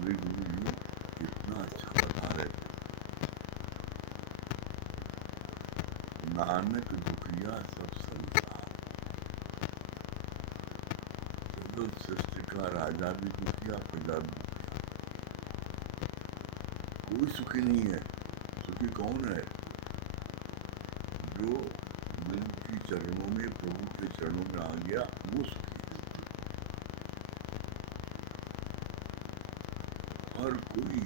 अभी गुरु जी कितना अच्छा बता रहे थे। नानक दुखिया सब संसार, जगत सृष्टि का राजा भी दुखिया, प्रजा भी दुखिया, कोई सुखी नहीं है। सुखी कौन है? जो गुरु के चरणों में, प्रभु के चरणों में आ गया, वो सुखी है। हर कोई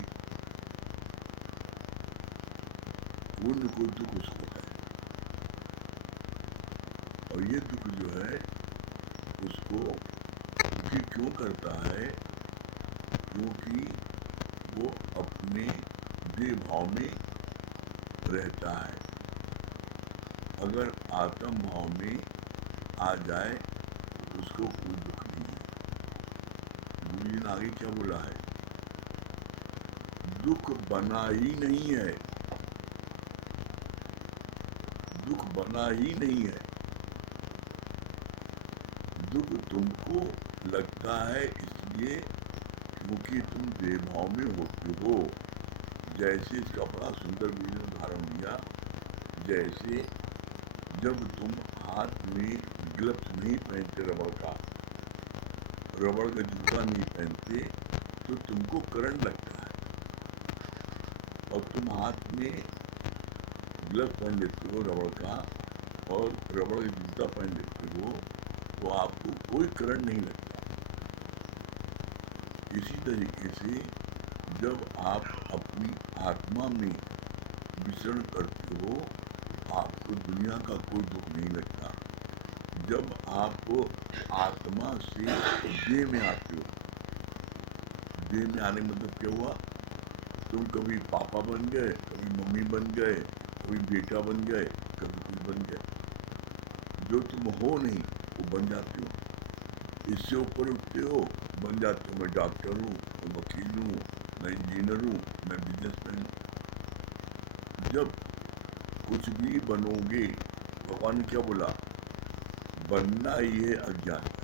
कोई कोई दुख उसको है, और ये दुख जो है उसको दुखी क्यों करता है? क्योंकि वो अपने देह भाव में रहता है। अगर आत्म भाव में आ जाए तो उसको कोई दुख नहीं है। गुरु जी ने आगे क्या बोला है? दुख बना ही नहीं है, दुख बना ही नहीं है। दुख तुमको लगता है इसलिए क्योंकि तुम देह भाव में होते हो। जैसे इसका बड़ा सुंदर गुरु ने उदाहरण दिया, जैसे जब तुम हाथ में ग्लव्स नहीं पहनते, रबड़ का जूता नहीं पहनते, तो तुमको करंट लगता है। और तुम हाथ में ग्लव्स पहन लेते हो रबड़ का, और रबड़ का जूता पहन लेते हो, तो आपको कोई करंट नहीं लगता। इसी तरीके से जब आप अपनी आत्मा में विचरण करते हो, आपको दुनिया का कोई दुख नहीं लगता। जब आप आत्मा से देह में आते हो, देह में आने मतलब क्या हुआ? तुम कभी पापा बन गए, कभी मम्मी बन गए, कभी बेटा बन गए, कभी कुछ बन गए। जो तुम हो नहीं वो बन जाते हो। इससे ऊपर उठते हो, बन जाते हो मैं डॉक्टर हूँ, मैं वकील हूँ, मैं इंजीनियर हूँ, मैं बिजनेसमैन हूँ। जब कुछ भी बनोगे, भगवान ने क्या बोला? बनना ही है अज्ञानता।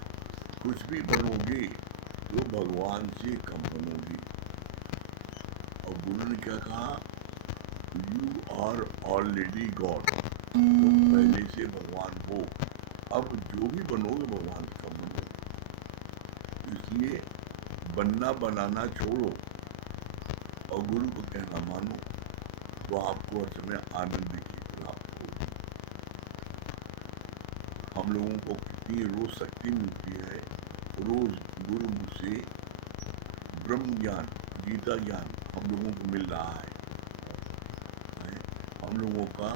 कुछ भी बनोगे तो भगवान से कम बनोगे। और गुरु ने क्या कहा? यू आर ऑलरेडी गॉड, तुम पहले से भगवान हो। अब जो भी बनोगे भगवान से कम बनोगे। इसलिए बनना बनाना छोड़ो और गुरु को कहना मानो, तो आपको हर समय आनंद की प्राप्त होगी। हम लोगों को कितनी रोज शक्ति मिलती है। रोज गुरु मुझसे ब्रह्म ज्ञान, गीता ज्ञान हम लोगों को मिल रहा है। हम लोगों का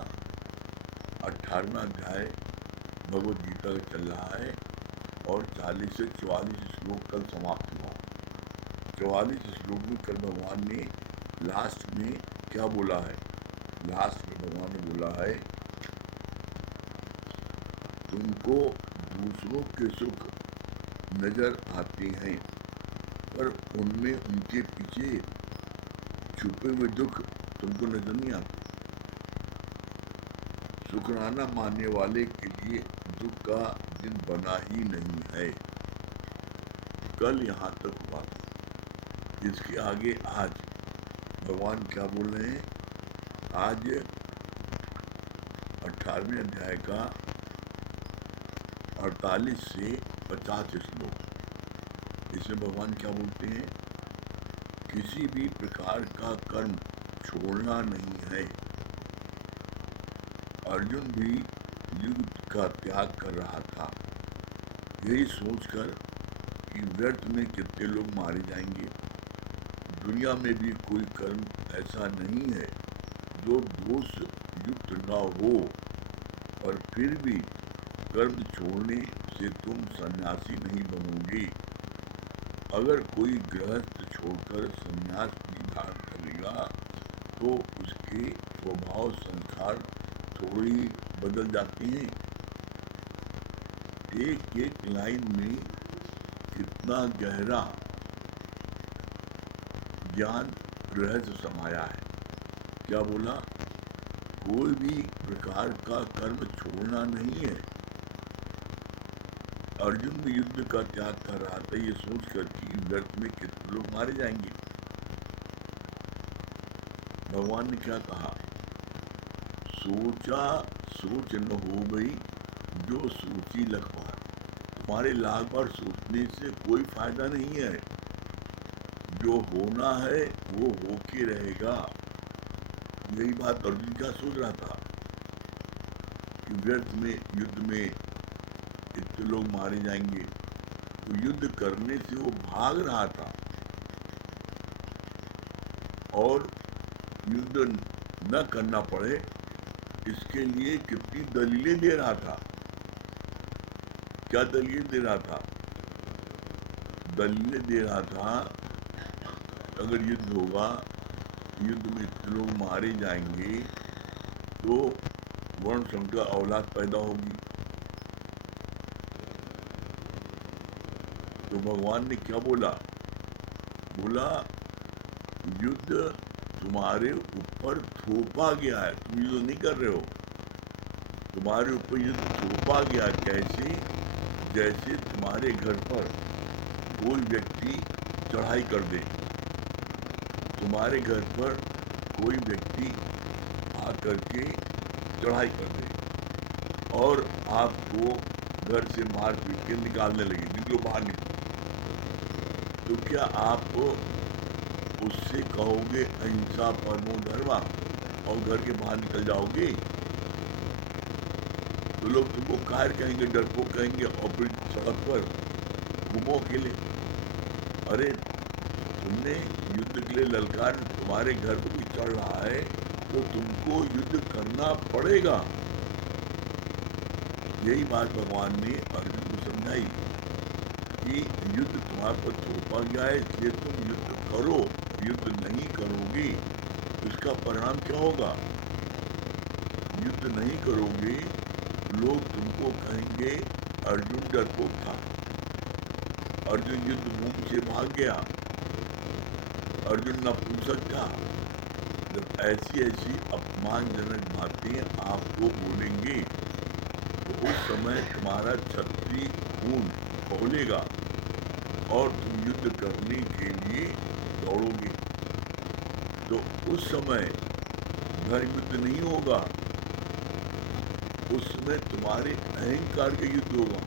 18वां अध्याय भगवद गीता का चल रहा है, और 40 से 44 श्लोक कल समाप्त हुआ। 44 श्लोक में कल भगवान ने लास्ट में क्या बोला है? लास्ट में भगवान ने बोला है, तुमको दूसरों के सुख नजर आते हैं, पर उनमें उनके पीछे छुपे हुए दुख तुमको नजर नहीं आते। शुक्राना मानने वाले के लिए दुख का दिन बना ही नहीं है। कल यहाँ तक हुआ था। इसके आगे आज भगवान क्या बोल रहे हैं? आज 18वें अध्याय का 48 से 50 श्लोक, इसमें भगवान क्या बोलते हैं? किसी भी प्रकार का कर्म छोड़ना नहीं है। अर्जुन भी युद्ध का त्याग कर रहा था, यही सोचकर कि व्यर्थ में कितने लोग मारे जाएंगे। दुनिया में भी कोई कर्म ऐसा नहीं है जो दोष युक्त न हो, और फिर भी कर्म छोड़ने से तुम सन्यासी नहीं बनोगे। अगर कोई गृहस्थ छोड़कर सन्यास भी धारण करेगा तो उसके स्वभाव संस्कार थोड़ी बदल जाते हैं। एक एक लाइन में कितना गहरा ज्ञान रहस्य समाया है। क्या बोला? कोई भी प्रकार का कर्म छोड़ना नहीं है। अर्जुन भी युद्ध का त्याग कर रहा था, ये सोचकर कि व्यर्थ में कितने लोग मारे जाएंगे। भगवान ने क्या कहा, सोचा सोच न हो गई जो सोची लख पार। तुम्हारे लाख बार सोचने से कोई फायदा नहीं है, जो होना है वो होके रहेगा। यही बात अर्जुन क्या सोच रहा था कि व्यर्थ में युद्ध में इतने लोग मारे जाएंगे, तो युद्ध करने से वो भाग रहा था और युद्ध न करना पड़े इसके लिए कितनी दलीलें दे रहा था। क्या दलीलें दे रहा था? दलीलें दे रहा था अगर युद्ध होगा, युद्ध में इतने लोग मारे जाएंगे तो वर्ण संकर औलाद पैदा होगी। तो भगवान ने क्या बोला? बोला युद्ध तुम्हारे ऊपर थोपा गया है, तुम युद्ध नहीं कर रहे हो, तुम्हारे ऊपर युद्ध थोपा गया। कैसे? जैसे तुम्हारे घर पर कोई व्यक्ति चढ़ाई कर दे, तुम्हारे घर पर कोई व्यक्ति आकर के चढ़ाई कर दे और आपको घर से मार पीट के निकालने लगे, निकलो बाहर निकलो, तो क्या आप उससे कहोगे अहिंसा परमो धर्मा और घर के बाहर निकल जाओगे? तो लोग तुमको कायर कहेंगे, डरपोक कहेंगे और फिर सड़क पर घूमो अकेले। अरे तुमने युद्ध के लिए ललकार, तुम्हारे घर पर भी चढ़ रहा है तो तुमको युद्ध करना पड़ेगा। यही बात भगवान ने अर्जुन को समझाई कि युद्ध तुम्हारे पर थोपा गया है, इसलिए तुम युद्ध करो। युद्ध नहीं करोगे तो इसका परिणाम क्या होगा? युद्ध नहीं करोगे, लोग तुमको कहेंगे अर्जुन डरपोक था, अर्जुन युद्ध भूमि से भाग गया, अर्जुन नपुंसक था। जब ऐसी ऐसी अपमानजनक बातें आपको बोलेंगे तो उस समय तुम्हारा क्षत्रिय खून खौलेगा और तुम युद्ध करने के लिए दौड़ोगे। तो उस समय घर युद्ध नहीं होगा, उस समय तुम्हारे अहंकार का युद्ध होगा।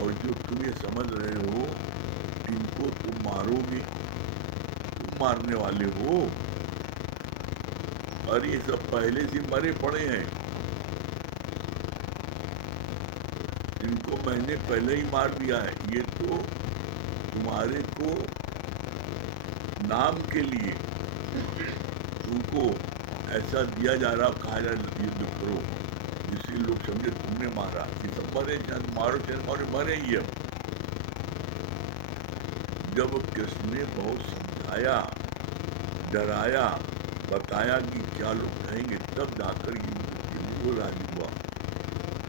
और जो तुम ये समझ रहे हो इनको तुम मारोगे, तुम मारने वाले हो, और ये सब पहले से मरे पड़े हैं, इनको मैंने पहले ही मार दिया है। ये तो तुम्हारे को नाम के लिए तुमको ऐसा दिया जा रहा, कहा जा रहा युद्ध करो, जिससे लोग समझे तुमने मारा। ये सब मरे, चाहे मारो चाहे मारो, मरे ही अब। जब कृष्ण ने बहुत समझाया, डराया, बताया कि क्या लोग कहेंगे, तब जाकर युद्ध के लिए वो राजी हुआ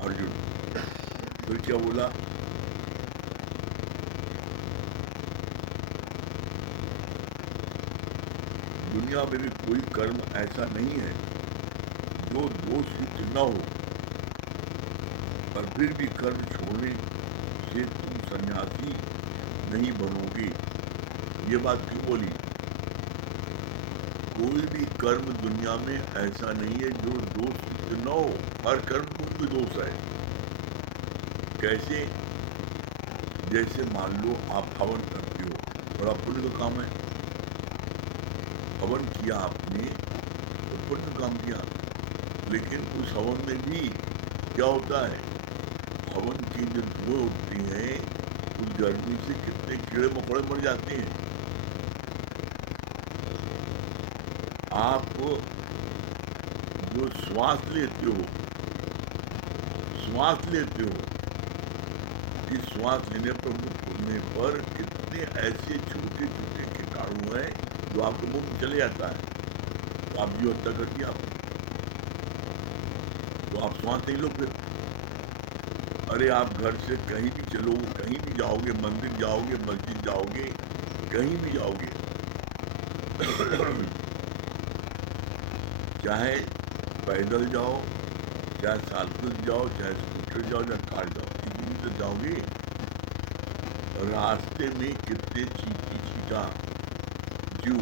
अर्जुन। फिर क्या बोला? दुनिया में भी कोई कर्म ऐसा नहीं है जो दोष युक्त न हो, पर फिर भी कर्म छोड़ने से तुम सन्यासी नहीं बनोगे। ये बात क्यों बोली? कोई भी कर्म दुनिया में ऐसा नहीं है जो दोष युक्त न हो, हर कर्म में कोई दोष है। कैसे? जैसे मान लो आप हवन करते हो, बड़ा पुण्य का काम है, हवन किया आपने तो पुण्य काम किया, लेकिन उस हवन में भी क्या होता है? हवन की जो धुएं उठती हैं उस गर्मी से कितने कीड़े मकोड़े मर जाते हैं। आप जो श्वास लेते हो, इस श्वास लेने पर, मुंह खोलने पर कितने ऐसे छोटे छोटे कीटाणु हैं जो आपके मुंह में चले जाता है, तो आप जीव हत्या कर दिया आपने, तो आप श्वास नहीं लो फिर। अरे आप घर से कहीं भी चलो, कहीं भी जाओगे, मंदिर जाओगे, मस्जिद जाओगे, कहीं भी जाओगे, चाहे पैदल जाओ, चाहे साइकिल जाओ, चाहे स्कूटर जाओ, चाहे कार जाओ, इसी से जाओगे, रास्ते में कितने चीटा जीव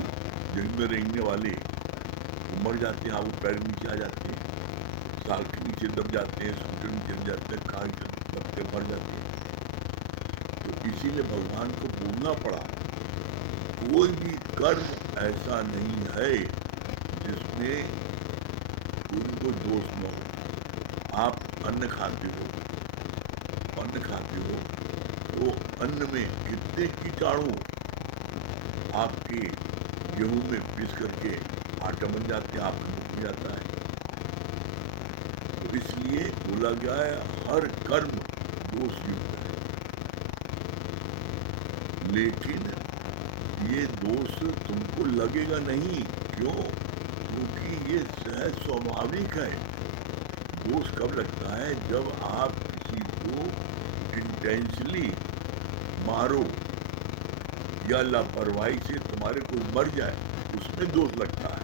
जिनमें रहने वाले वो मर जाते हैं, आपको पैर नीचे आ जाते हैं, साल के नीचे दब जाते हैं, सूर्य नीचे दब जाते हैं, खाल दबते मर जाते हैं। तो इसीलिए भगवान को बोलना पड़ा, कोई भी कर्म ऐसा नहीं है जिसमें कोई दोष न हो। आप अन्न खाते हो तो अन्न में कितने कीटाणु आपके गेहूं में पीस करके आटा बन जाते हैं, आपका मुख में जाता है। तो इसलिए बोला गया है हर कर्म दोष युक्त है, लेकिन ये दोष तुमको लगेगा नहीं। क्यों? क्योंकि ये सहज स्वाभाविक है। दोष कब लगता है? जब आप किसी को इंटेंशनली मारो या लापरवाही से तुम्हारे कोई मर जाए, उसमें दोष लगता है।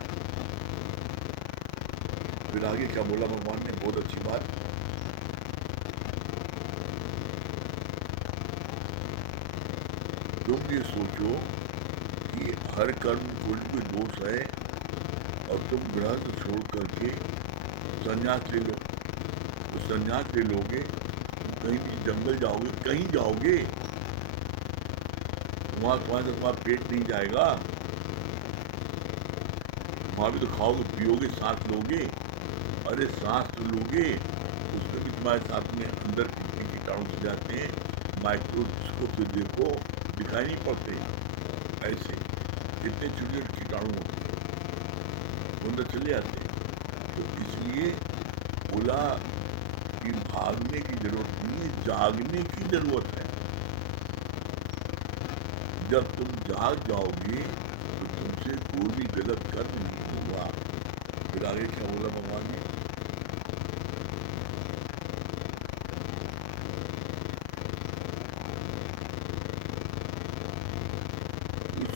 फिर आगे क्या बोला भगवान ने? बहुत अच्छी बात, तुम ये सोचो कि हर कर्म में कोई दोष है और तुम गृहस्थ छोड़ करके संन्यास ले लो, तो संन्यास ले लोगे, कहीं भी जंगल जाओगे, कहीं जाओगे, वहां तुम्हारा पेट नहीं जाएगा, वहां भी तो खाओगे पियोगे सांस लोगे। अरे सांस तो लोगे, उसमें भी तुम्हारे साथ में अंदर कितने कीटाणु से जाते हैं, माइक्रोस्कोप से देखो दिखाई नहीं पड़ते, ऐसे कितने छोटे छोटे कीटाणु होते हैं, अंदर चले जाते हैं। तो इसलिए बोला कि भागने की जरूरत नहीं है, जागने की जरूरत है। जब तुम जाग जाओगे तो तुमसे कोई भी गलत कर्म नहीं होगा। फिर आगे क्या बोला भगवान ने?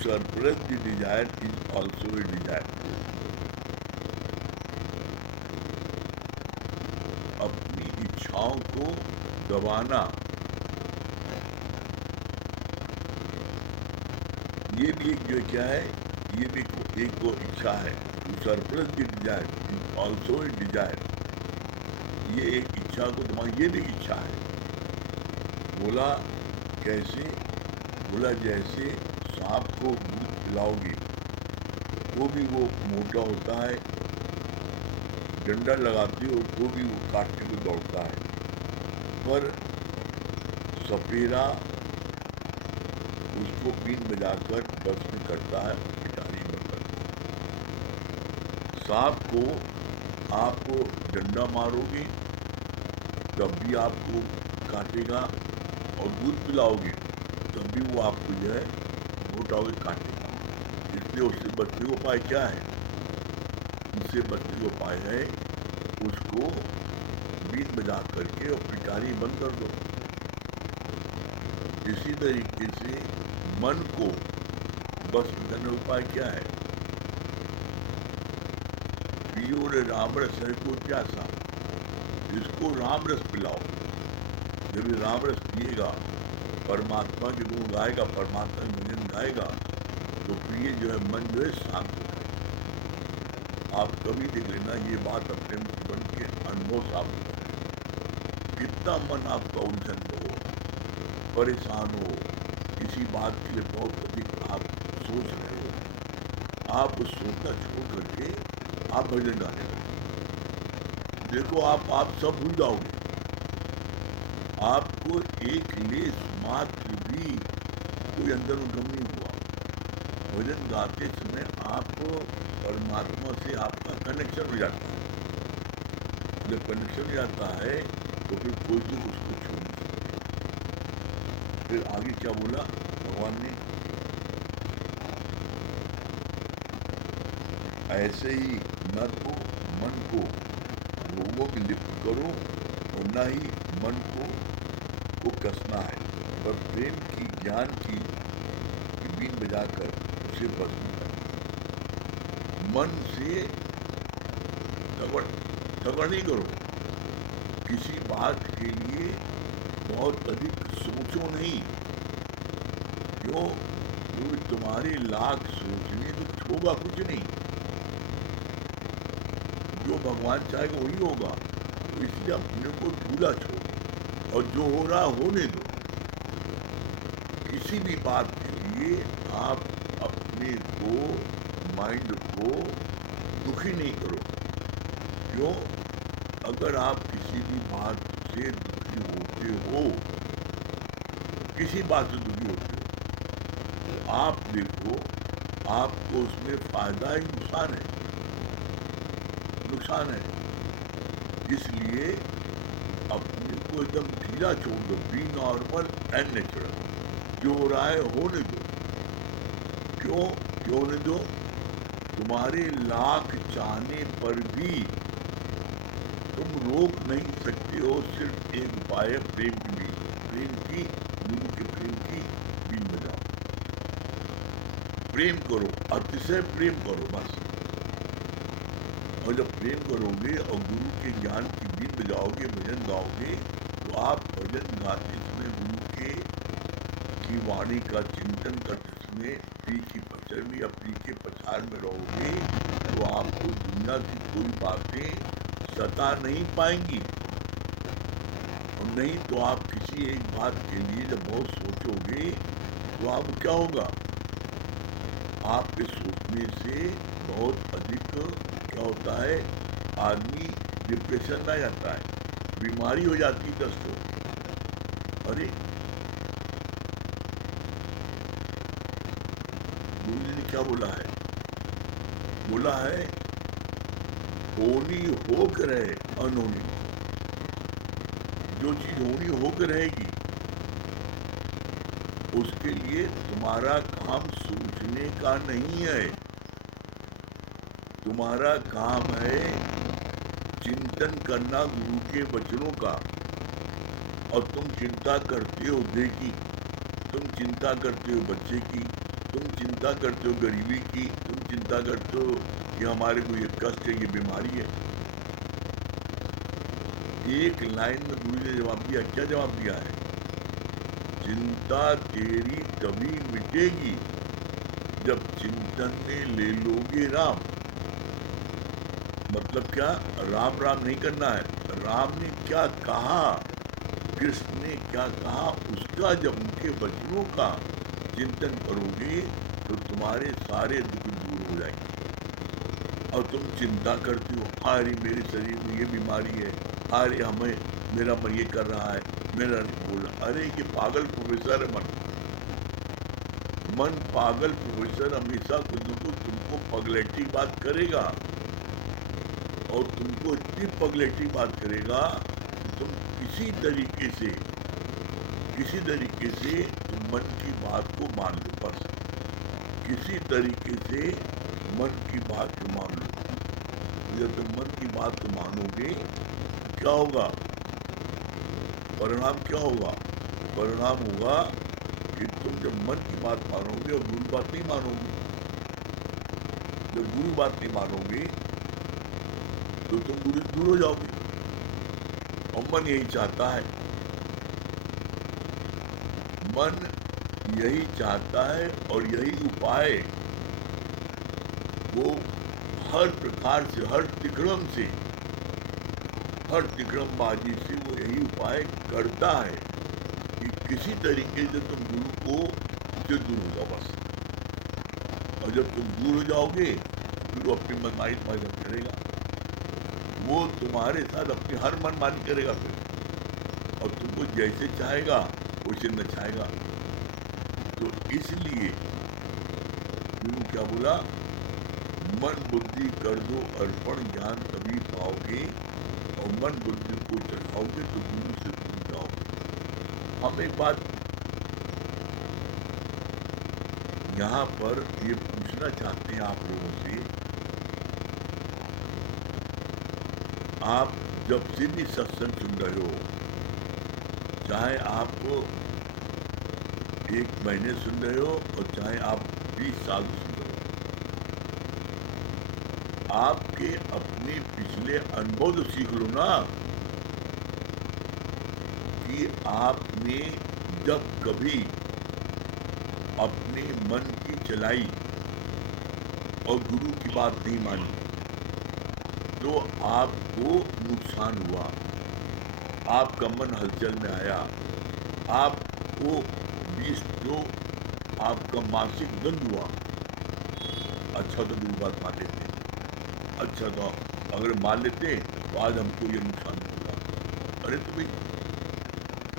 Surplus the desire is also a desire. अपनी इच्छाओं को दबाना ये भी एक जो क्या है, ये भी एक को इच्छा है। Surplus the desire is also a Dzire, ये एक इच्छा को दबाना, ये भी इच्छा है। बोला कैसे? बोला जैसे सांप को दूध पिलाओगे तो भी वो मोटा होता है, डंडा लगाते हो तो भी वो काटने को दौड़ता है, पर सपेरा उसको बीन बजाकर बस में करता है, पिटारी बनकर। सांप को आप डंडा मारोगे तब भी आपको काटेगा, और दूध पिलाओगे तब भी वो आपको जो है मोटा होकर काटेगा। इसलिए उससे बचने का उपाय क्या है? उससे बचने का उपाय है उसको बीन बजा करके और पिटारी बंद कर दो। इसी तरीके से मन को बस करने का उपाय क्या है? पियो रे राम रस है को प्यासा, इसको राम रस पिलाओ। जब ये राम रस पिएगा, परमात्मा के गुण गाएगा, परमात्मा के भजन गाएगा, तो प्रिय जो है मन जो है शांत हो जाएगा। आप कभी देख लेना ये बात अपने जीवन के अनुभव साबित है। कितना मन आपका उलझन हो, परेशान हो, किसी बात के लिए बहुत अधिक आप सोच रहे हो, आप उस सोचना छोड़ करके आप भजन गाने लगो। देखो आप सब भूल जाओगे, आपको एक लेस मात्र भी कोई अंदर उद्गम नहीं हुआ। भजन गाते समय आप परमात्मा से आपका कनेक्शन हो जाता है। जब कनेक्शन हो जाता है तो फिर कोई भी उसको छू नहीं सकता। फिर आगे क्या बोला भगवान ने? ऐसे ही न तो मन को भोगों में लिप्त करो और न ही मन को कसना है, पर प्रेम की ज्ञान की बीन बजाकर उसे भस्म कर। मन से झगड़ नहीं करो, किसी बात के लिए बहुत अधिक सोचो नहीं। क्यों? क्योंकि तुम्हारे लाख सोचने तो होगा कुछ नहीं। जो भगवान चाहेगा वही होगा। तो इसलिए अपने को ढूला छोड़ो और जो हो रहा होने दो। किसी भी बात के लिए आप अपने को, माइंड को दुखी नहीं करो। क्यों? अगर आप किसी भी बात से दुखी होते हो, किसी बात से दुखी होते हो, तो आप देखो आपको उसमें फायदा है नुकसान है? नुकसान है। इसलिए अपने को एकदम ढीला छोड़ दो, बी नॉर्मल एंड नेचुरल। जो हो रहा है होने दो। क्यों होने दो? तुम्हारे लाख चाहने पर भी तुम रोक नहीं सकते हो। सिर्फ एक उपाय है, प्रेम की बीज। प्रेम की, गुरु के प्रेम की बीज बजाओ। प्रेम करो, अतिशय प्रेम करो बस। और जब प्रेम करोगे और गुरु के ज्ञान की बीज बजाओगे, भजन गाओगे, तो आप भजन गाते समय गुरु के की वाणी का चिंतन करते समय प्री की पचर में या प्री के पछाड़ में रहोगे, तो आपको दुनिया की कोई बातें सता नहीं पाएंगी। और नहीं तो आप किसी एक बात के लिए जब बहुत सोचोगे, तो आप क्या होगा? आपके सोचने से बहुत अधिक क्या होता है, आदमी डिप्रेशन में जाता है, बीमारी हो जाती है दोस्तों। अरे गुरु जी ने क्या बोला है? बोला है होनी होकर रहे, अनहोनी। जो चीज होनी होकर रहेगी, उसके लिए तुम्हारा काम सोचने का नहीं है। तुम्हारा काम है चिंतन करना गुरु के वचनों का। और तुम चिंता करते हो देह की, तुम चिंता करते हो बच्चे की, तुम चिंता करते हो गरीबी की, तुम चिंता करते हो कि हमारे को ये कष्ट है, ये बीमारी है। एक लाइन में गुरु ने जवाब दिया। क्या जवाब दिया है? चिंता तेरी तभी मिटेगी जब चिंतन में ले लोगे राम। मतलब क्या? राम राम नहीं करना है। राम ने क्या कहा, कृष्ण ने क्या कहा, उसका जब उनके वचनों का चिंतन करोगे, तो तुम्हारे सारे दुख दूर हो जाएंगे। और तुम चिंता करते हो, अरे मेरे शरीर में ये बीमारी है, अरे हमें मेरा मन ये कर रहा है, मेरा बोल। अरे ये पागल प्रोफेसर है मन। मन पागल प्रोफेसर हमेशा कुछ न कुछ तुमको पगलेटी बात करेगा। और तुमको इतनी पगलेटी बात करेगा कि तुम किसी तरीके से तुम मन की बात को मान लो। बस किसी तरीके से मन की बात को मान लो। जब तुम मन की बात को मानोगे, क्या होगा? परिणाम क्या होगा? परिणाम होगा कि तुम जब मन की बात मानोगे और गुरु बात नहीं मानोगे। जब गुरु बात नहीं मानोगे, तो तुम गुरु से दूर हो जाओगे। और मन यही चाहता है, मन यही चाहता है। और यही उपाय वो हर प्रकार से, हर तिक्रमबाजी से वो यही उपाय करता है कि किसी तरीके से तुम गुरु को से दूर हो जाओ बस। और जब तुम दूर हो जाओगे, फिर वो अपनी मनमानी तुम्हारे साथ करेगा। वो तुम्हारे साथ अपनी हर मनमानी करेगा फिर, और तुमको जैसे चाहेगा वैसे नचाएगा। तो इसलिए गुरु क्या बोला? मन बुद्धि कर दो अर्पण, ज्ञान तभी पाओगे। और मन बुद्धि को चढ़ाओगे तो गुरु से दूर जाओगे। हम एक बात यहाँ पर ये पूछना चाहते हैं आप लोगों से, आप जब से भी सत्संग सुन रहे हो, चाहे आप 1 महीने सुन रहे हो और चाहे आप 20 साल सुन रहे हो, आपके अपने पिछले अनुभव तो सीख लो ना कि आपने जब कभी अपने मन की चलाई और गुरु की बात नहीं मानी, तो आपको नुकसान हुआ, आपका मन हलचल में आया, आपको बीच जो आपका मानसिक द्वंद हुआ, अच्छा तो बुरी बात मान लेते, अच्छा तो अगर मान लेते तो आज हमको ये नुकसान होगा। अरे तुम्हें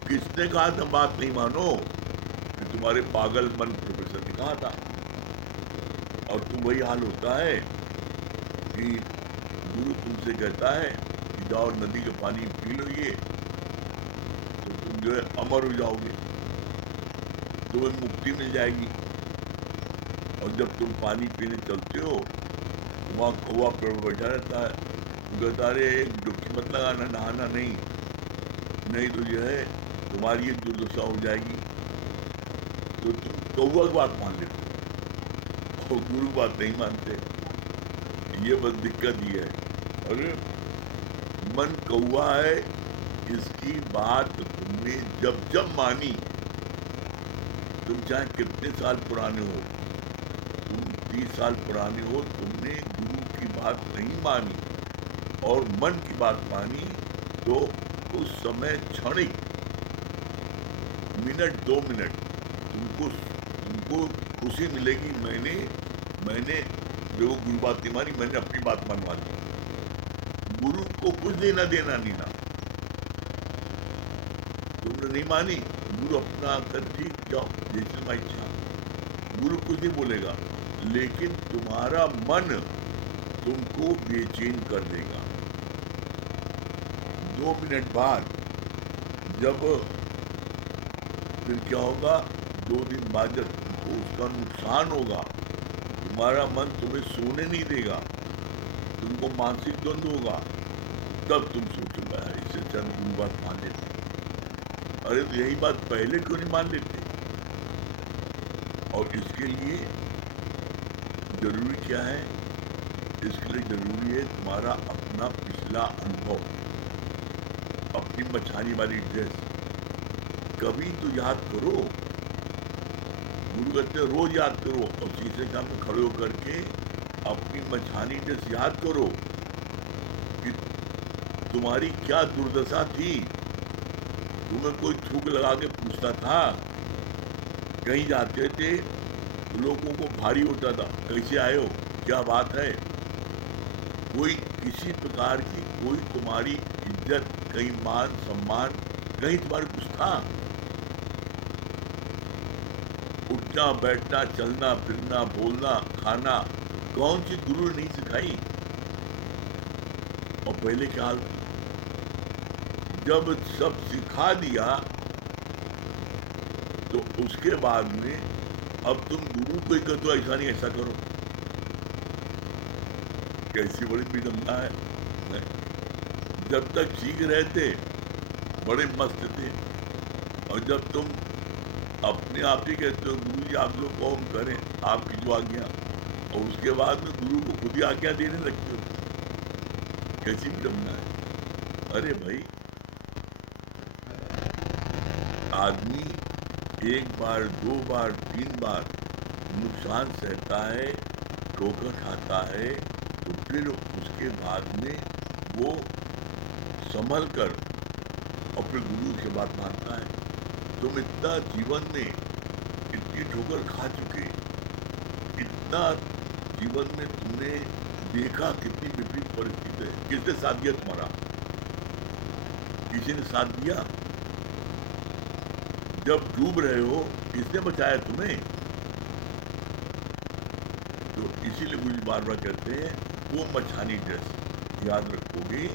किसने कहा तुम बात नहीं मानो? कि तुम्हारे पागल मन प्रोफेसर ने कहा था। और तुम वही हाल होता है कि गुरु तुमसे कहता है कि जाओ नदी का पानी पी लो, ये तो तुम जो है अमर हो जाओगे, तुम्हें मुक्ति मिल जाएगी। और जब तुम पानी पीने चलते हो तो वहाँ कौवा पर बैठा रहता है, तो कहता अरे एक डुबकी मत लगाना, नहाना नहीं, नहीं तो जो है तुम्हारी ये दुर्दशा हो जाएगी। तो तुम कौवा की बात मान लेते हो और गुरु बात नहीं मानते। ये बस दिक्कत ही है। अरे मन कौवा है, इसकी बात तुमने जब जब मानी, तुम चाहे कितने साल पुराने हो, तुम 30 साल पुराने हो, तुमने गुरु की बात नहीं मानी और मन की बात मानी, तो उस समय क्षणिक मिनट 2 मिनट तुमको खुशी मिलेगी, मैंने जो गुरु बात नहीं मानी, मैंने अपनी बात मनवा ली। गुरु को कुछ देना देना नहीं ना, तुमने नहीं मानी, गुरु अपना कर ठीक जाओ जैसे मैं इच्छा, गुरु कुछ नहीं बोलेगा, लेकिन तुम्हारा मन तुमको बेचैन कर देगा। 2 मिनट बाद जब फिर क्या होगा, 2 दिन बाद जब तुमको उसका नुकसान होगा, तुम्हारा मन तुम्हें सोने नहीं देगा, तुमको मानसिक द्वंद होगा, तब तुम सोचोगे इससे चंद गुरु बात मान लेते। अरे तो यही बात पहले क्यों नहीं मान लेते? और इसके लिए जरूरी क्या है? इसके लिए जरूरी है तुम्हारा अपना पिछला अनुभव, अपनी मछानी वाली ड्रेस कभी तो याद करो। गुरु कहते हैं रोज याद करो, और शीशे के सामने खड़े होकर के अपनी मछानी ड्रेस याद करो कि तुम्हारी क्या दुर्दशा थी। तुम्हें कोई थूक लगा के पूछता था, कहीं जाते थे लोगों को भारी होता था, कैसे आए हो, क्या बात है, कोई किसी प्रकार की कोई तुम्हारी इज्जत, कहीं मान सम्मान, कहीं तुम्हारे कुछ था? उठना बैठना चलना फिरना बोलना खाना कौन सी गुरु ने नहीं सिखाई? और पहले क्या हाल थी? जब सब सिखा दिया तो उसके बाद में अब तुम गुरु को ही कहते ऐसा नहीं ऐसा करो, कैसी बड़ी विडम्बना है। जब तक सीख रहे थे बड़े मस्त थे, और जब तुम अपने आप ही कहते हो गुरु जी आप लोग कौन करें आपकी जो आज्ञा, और उसके बाद में गुरु को खुद ही आज्ञा देने लगते हो, कैसी विडम्बना है। अरे भाई, आदमी 1 बार 2 बार 3 बार नुकसान सहता है, ठोकर खाता है, तो फिर उसके बाद में वो संभल कर और फिर गुरु की बात मानता है। तुम इतना जीवन में इतनी ठोकर खा चुके, इतना जीवन में तुमने देखा कितनी विपरीत परिस्थिति है, किसने साथ दिया तुम्हारा? किसी ने साथ दिया? जब डूब रहे हो किसने बचाया तुम्हें? तो इसीलिए गुरु बार बार कहते हैं वो मछानी ड्रेस याद रखोगे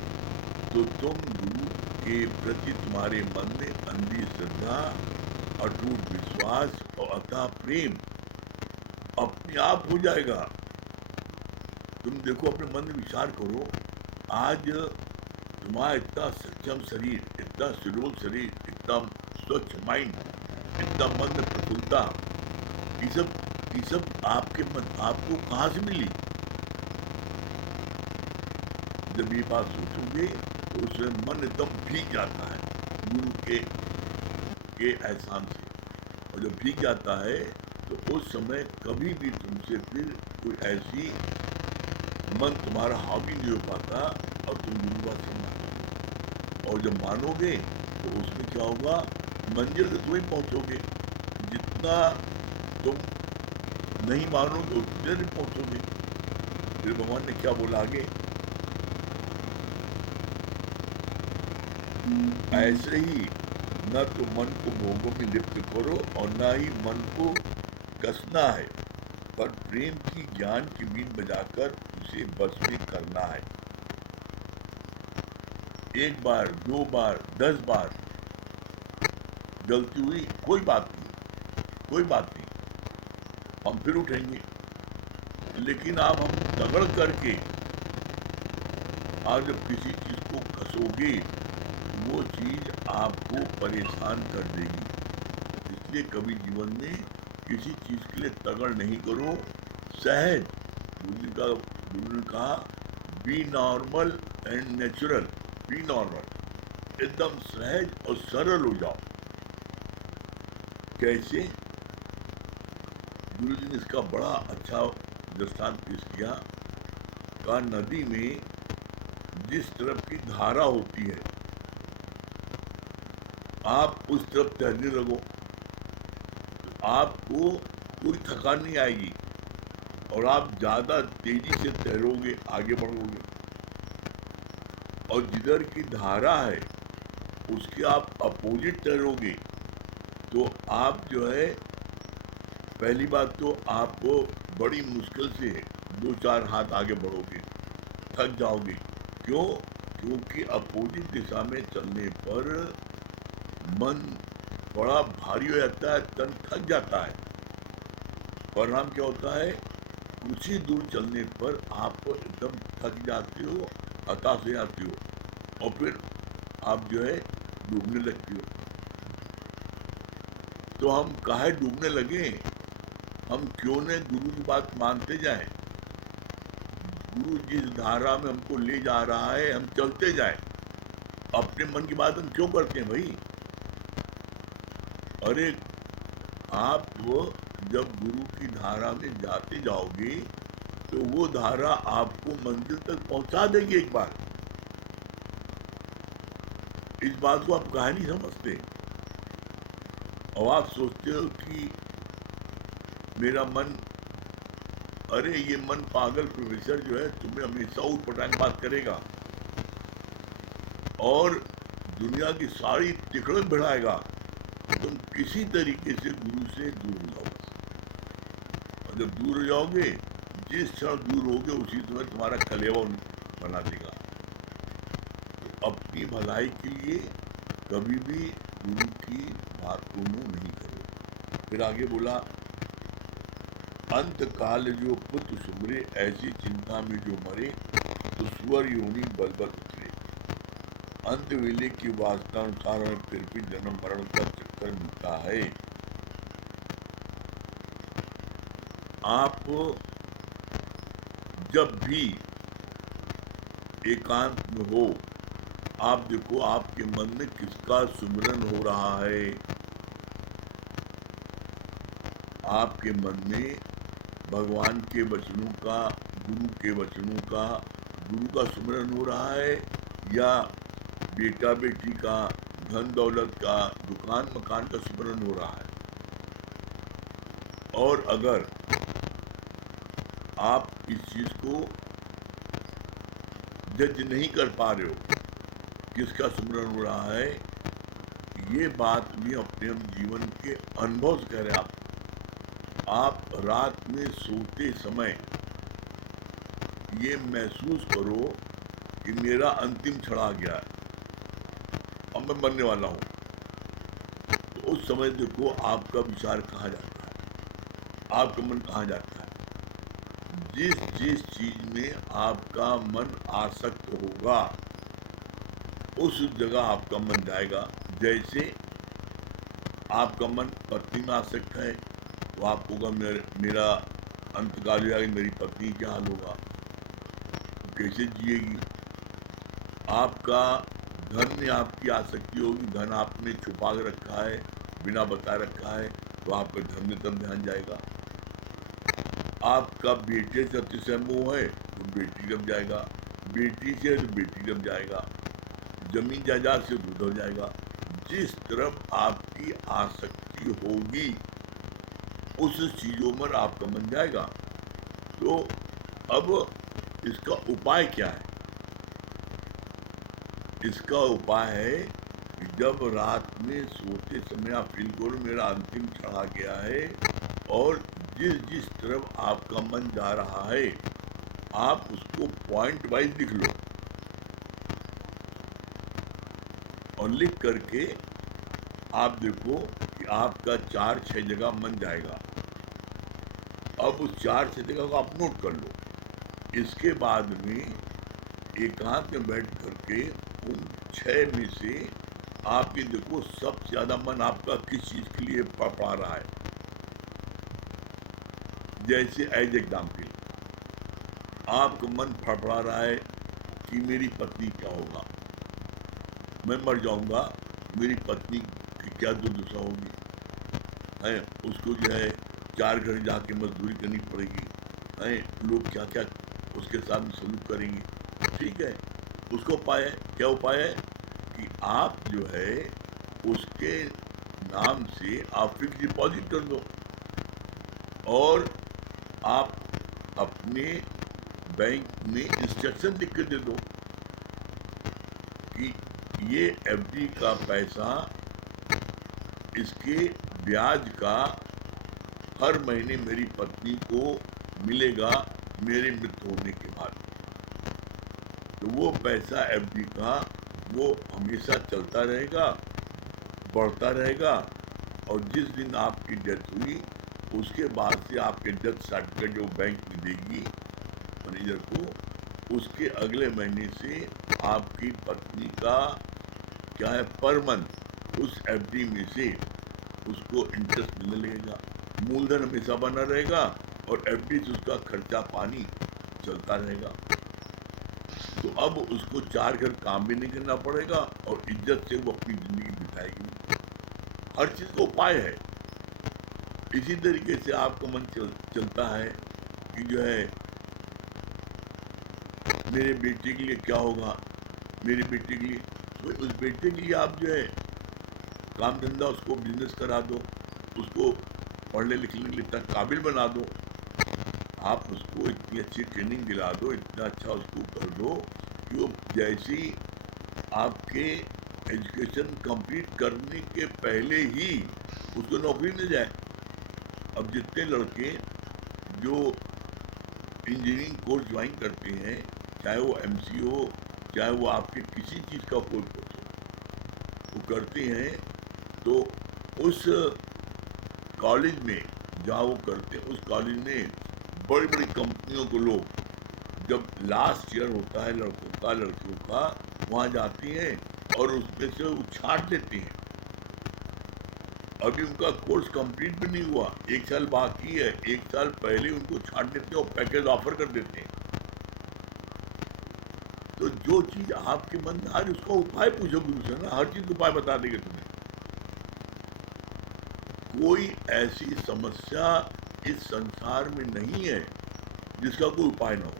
तो तुम गुरु के प्रति तुम्हारे मन में अंधी श्रद्धा, अटूट विश्वास और अथाह प्रेम अपने आप हो जाएगा। तुम देखो, अपने मन में विचार करो, आज तुम्हारा इतना सक्षम शरीर, इतना सुडोल शरीर, इतना स्वच्छ माइंड, इतना मन में प्रफुल्लता, ये सब आपके मन आपको कहाँ से मिली? जब ये बात सोचोगे तो उसमें मन एकदम भीग जाता है गुरु के एहसान से, और जब भीग जाता है तो उस समय कभी भी तुमसे फिर कोई ऐसी मन तुम्हारा हावी नहीं हो पाता और तुम गुरु बात सुनना। और जब मानोगे तो उसमें क्या होगा, मंजिल तक तुम्हें पहुंचोगे। जितना तुम नहीं मानोगे उतने नहीं पहुंचोगे। फिर भगवान ने क्या बोला आगे, ऐसे ही न तो मन को भोगों में लिप्त करो और न ही मन को कसना है, पर प्रेम की ज्ञान की बीन बजाकर उसे बस में करना है। एक बार, दो बार, 10 बार गलती हुई, कोई बात नहीं, कोई बात नहीं, हम फिर उठेंगे। लेकिन आप हम तगड़ करके आप जब किसी चीज को कसोगे, वो चीज आपको परेशान कर देगी। इसलिए कभी जीवन में किसी चीज के लिए तगड़ नहीं करो, सहज। गुरु ने कहा B normal and natural. B normal, एकदम सहज और सरल हो जाओ। कैसे? गुरु जी ने इसका बड़ा अच्छा दृष्टांत पेश किया। कहा नदी में जिस तरफ की धारा होती है, आप उस तरफ तैरने लगो, आपको कोई थकान नहीं आएगी और आप ज्यादा तेजी से तैरोगे, आगे बढ़ोगे। और जिधर की धारा है उसके आप अपोजिट तैरोगे तो आप जो है, पहली बात तो आपको बड़ी मुश्किल से 2-4 हाथ आगे बढ़ोगे, थक जाओगे। क्यों? क्योंकि अपोजिट दिशा में चलने पर मन बड़ा भारी हो जाता है, तन थक जाता है। परिणाम क्या होता है, कुछ ही दूर चलने पर आप एकदम थक जाते हो, हताश हो जाते हो और फिर आप जो है डूबने लगते हो। तो हम काहे डूबने लगे? हम क्यों न गुरु की बात मानते जाएं। गुरु जिस धारा में हमको ले जा रहा है हम चलते जाएं। अपने मन की बात हम क्यों करते हैं भाई? अरे आप जब गुरु की धारा में जाते जाओगे तो वो धारा आपको मंजिल तक पहुंचा देगी एक बार। इस बात को आप काहे नहीं समझते? और आप सोचते हो कि मेरा मन, अरे ये मन पागल प्रोफेसर जो है तुम्हें हमेशा उठपटांग बात करेगा और दुनिया की सारी तिकड़म बढ़ाएगा। तुम किसी तरीके से गुरु से दूर हो जाओगे। और जब दूर हो जाओगे, जिस क्षण दूर होगे उसी समय तुम्हारा कलेवा बना देगा। तो अपनी भलाई के लिए कभी भी गुरु की बात को नहीं करो। फिर आगे बोला, अंत काल जो पुत्र सुमरे, ऐसी चिंता में जो मरे, तो सुअर योनि बलबल उतरे। अंत वेले की वासना अनुसार हमें फिर भी जन्म मरण का चक्कर मिलता है। आप जब भी एकांत में हो, आप देखो आपके मन में किसका सुमिरन हो रहा है। आपके मन में भगवान के वचनों का, गुरु के वचनों का, गुरु का सुमिरन हो रहा है, या बेटा बेटी का, धन दौलत का, दुकान मकान का सुमिरन हो रहा है। और अगर आप इस चीज को जज नहीं कर पा रहे हो किसका सुमिरन हो रहा है, ये बात भी अपने हम जीवन के अनुभव से कह रहे हैं। आप रात में सोते समय ये महसूस करो कि मेरा अंतिम क्षण आ गया है, अब मैं मरने वाला हूं। तो उस समय देखो आपका विचार कहाँ जाता है, आपका मन कहाँ जाता है। जिस जिस चीज में आपका मन आसक्त होगा उस जगह आपका मन जाएगा। जैसे आपका मन पत्नी में आसक्त है तो आपको होगा मेरा अंतकाल हो जाएगा, मेरी पत्नी क्या हाल होगा, तो कैसे जिएगी। आपका धन में आपकी आसक्ति होगी, धन आपने छुपा के रखा है, बिना बता रखा है, तो आपका धन में तब ध्यान जाएगा। आपका बेटे से अतिशय मोह है तो बेटी जम जाएगा, बेटी से तो बेटी जम जाएगा, जमीन जायदाद से दूध हो जाएगा। जिस तरफ आपकी आसक्ति होगी उस चीजों में आपका मन जाएगा। तो अब इसका उपाय क्या है? इसका उपाय है कि जब रात में सोते समय आप फील करो मेरा अंतिम क्षण आ गया है, और जिस जिस तरफ आपका मन जा रहा है आप उसको पॉइंट वाइज लिख लो, और लिख करके आप देखो कि आपका 4-6 जगह मन जाएगा। अब उस 4-6 जगह को आप नोट कर लो। इसके बाद में एकांत में बैठ करके उन 6 में से आप ये देखो सबसे ज्यादा मन आपका किस चीज के लिए पड़ा रहा है। जैसे एज एग्जाम्पल आपका मन फड़फड़ा रहा है कि मेरी पत्नी क्या होगा, मैं मर जाऊंगा, मेरी पत्नी की क्या दुर्दशा होगी है, उसको जो है 4 घर जाके मजदूरी करनी पड़ेगी है, लोग क्या क्या उसके साथ सलूक करेंगे। ठीक है, उसका उपाय है, क्या उपाय है कि आप जो है उसके नाम से आप फिक्स डिपॉजिट कर दो, और आप अपने बैंक में इंस्ट्रक्शन लिख के दे दो कि ये एफडी का पैसा, इसके ब्याज का हर महीने मेरी पत्नी को मिलेगा मेरे मृत्यु होने के बाद। तो वो पैसा एफडी का वो हमेशा चलता रहेगा, बढ़ता रहेगा, और जिस दिन आपकी डेथ हुई उसके बाद से आपके डेथ सर्टिफिकेट जो बैंक में देगी मैनेजर को, उसके अगले महीने से आपकी पत्नी का क्या है पर मंथ उस एफडी में से उसको इंटरेस्ट मिलने लगेगा, मूलधन हमेशा बना रहेगा, और एफडी से उसका खर्चा पानी चलता रहेगा। तो अब उसको 4 घर काम भी नहीं करना पड़ेगा, और इज्जत से वो अपनी जिंदगी बिताएगी। हर चीज का उपाय है। इसी तरीके से आपका मन चलता है कि जो है मेरे बेटे के लिए क्या होगा, मेरे बेटे के लिए, तो उस बेटे के लिए आप जो है काम धंधा उसको बिजनेस करा दो, उसको पढ़ने लिखने के लिए इतना काबिल बना दो, आप उसको इतनी अच्छी ट्रेनिंग दिला दो, इतना अच्छा उसको कर दो कि वो जैसी आपके एजुकेशन कंप्लीट करने के पहले ही उसको नौकरी मिल जाए। अब जितने लड़के जो इंजीनियरिंग कोर्स ज्वाइन करते हैं, चाहे वो एमसी हो, चाहे वो आपके किसी चीज़ का कोई कोर्स हो, वो करते हैं, तो उस कॉलेज में जहाँ वो करते हैं उस कॉलेज में बड़ी बड़ी कंपनियों को लोग जब लास्ट ईयर होता है लड़कों का लड़कियों का, वहाँ जाती हैं और उसमें से वो छांट लेती हैं। अभी उनका कोर्स कंप्लीट भी नहीं हुआ, 1 साल बाकी है, 1 साल पहले उनको छांट देते हैं और पैकेज ऑफर कर देते हैं। तो जो चीज आपके मन में आ रही उसका उपाय पूछो गुरु से ना, हर चीज उपाय बता देंगे तुम्हें। कोई ऐसी समस्या इस संसार में नहीं है जिसका कोई उपाय ना हो।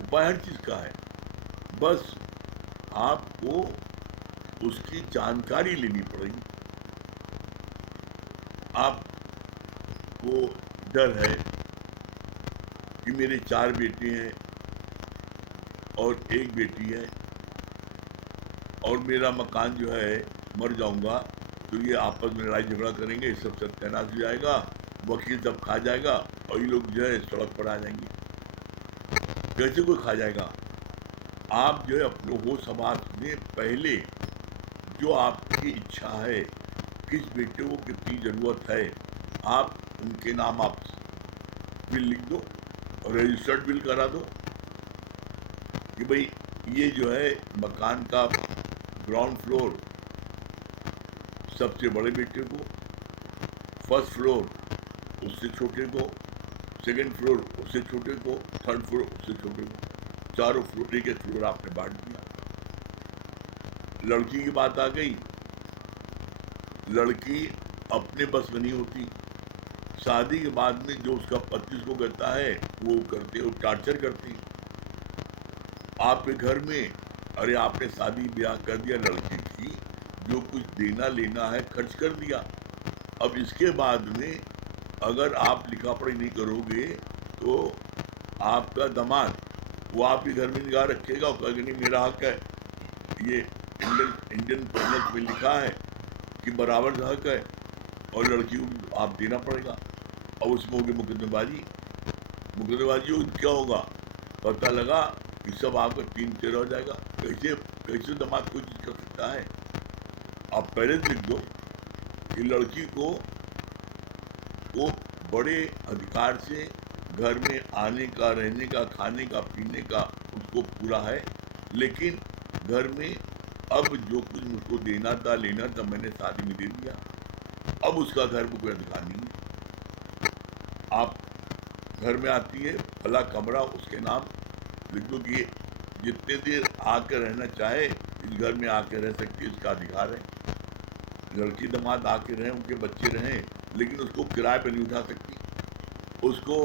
उपाय हर चीज का है, बस आपको उसकी जानकारी लेनी पड़ेगी। आपको डर है कि मेरे 4 बेटे हैं और 1 बेटी है, और मेरा मकान जो है मर जाऊंगा तो ये आपस में लड़ाई झगड़ा करेंगे, सब सत्यानाश हो जाएगा, वकील सब खा जाएगा, और ये लोग जो है सड़क पर आ जाएंगे। कैसे कोई खा जाएगा? आप जो है अपने होश हवास में पहले जो आपकी इच्छा है, किस बेटे को कितनी जरूरत है, आप उनके नाम आप बिल लिख दो और रजिस्टर्ड बिल करा दो कि भाई ये जो है मकान का ग्राउंड फ्लोर सबसे बड़े बेटे को, फर्स्ट फ्लोर उससे छोटे को, सेकंड फ्लोर उससे छोटे को, थर्ड फ्लोर उससे छोटे को, चारों फ्लोर एक फ्लोर आपने बांट दिया। लड़की की बात आ गई, लड़की अपने बस में नहीं होती, शादी के बाद में जो उसका पति उसको करता है वो करते, वो टार्चर करती, आपके घर में, अरे आपने शादी ब्याह कर दिया लड़की की, जो कुछ देना लेना है खर्च कर दिया। अब इसके बाद में अगर आप लिखा पढ़ी नहीं करोगे तो आपका दामाद वो आपके घर में निगाह रखेगा और कहेगा नहीं मेरा हक है, ये इंडियन पेनल्स में लिखा है कि बराबर हक है, और लड़की को आप देना पड़ेगा। और उसमें होगी मुकदमेबाजी। मुकदमेबाजी होगी तो क्या होगा, पता लगा कि सब आपका 3-13 हो जाएगा। कैसे कैसे दामाद कोई चीज कर सकता है। आप पहले से लिख दो कि लड़की को बड़े अधिकार से घर में आने का, रहने का, खाने का, पीने का उसको पूरा है, लेकिन घर में अब जो कुछ मुझको देना था लेना था मैंने शादी में दे दिया, अब उसका घर में कोई अधिकार नहीं है। आप घर में आती है, फला कमरा उसके नाम लिख दो कि जितने देर आकर रहना चाहे इस घर में आकर रह सकती है, इसका अधिकार है। लड़की दामाद आके रहें, उनके बच्चे रहें, लेकिन उसको किराए पर नहीं उठा सकती, उसको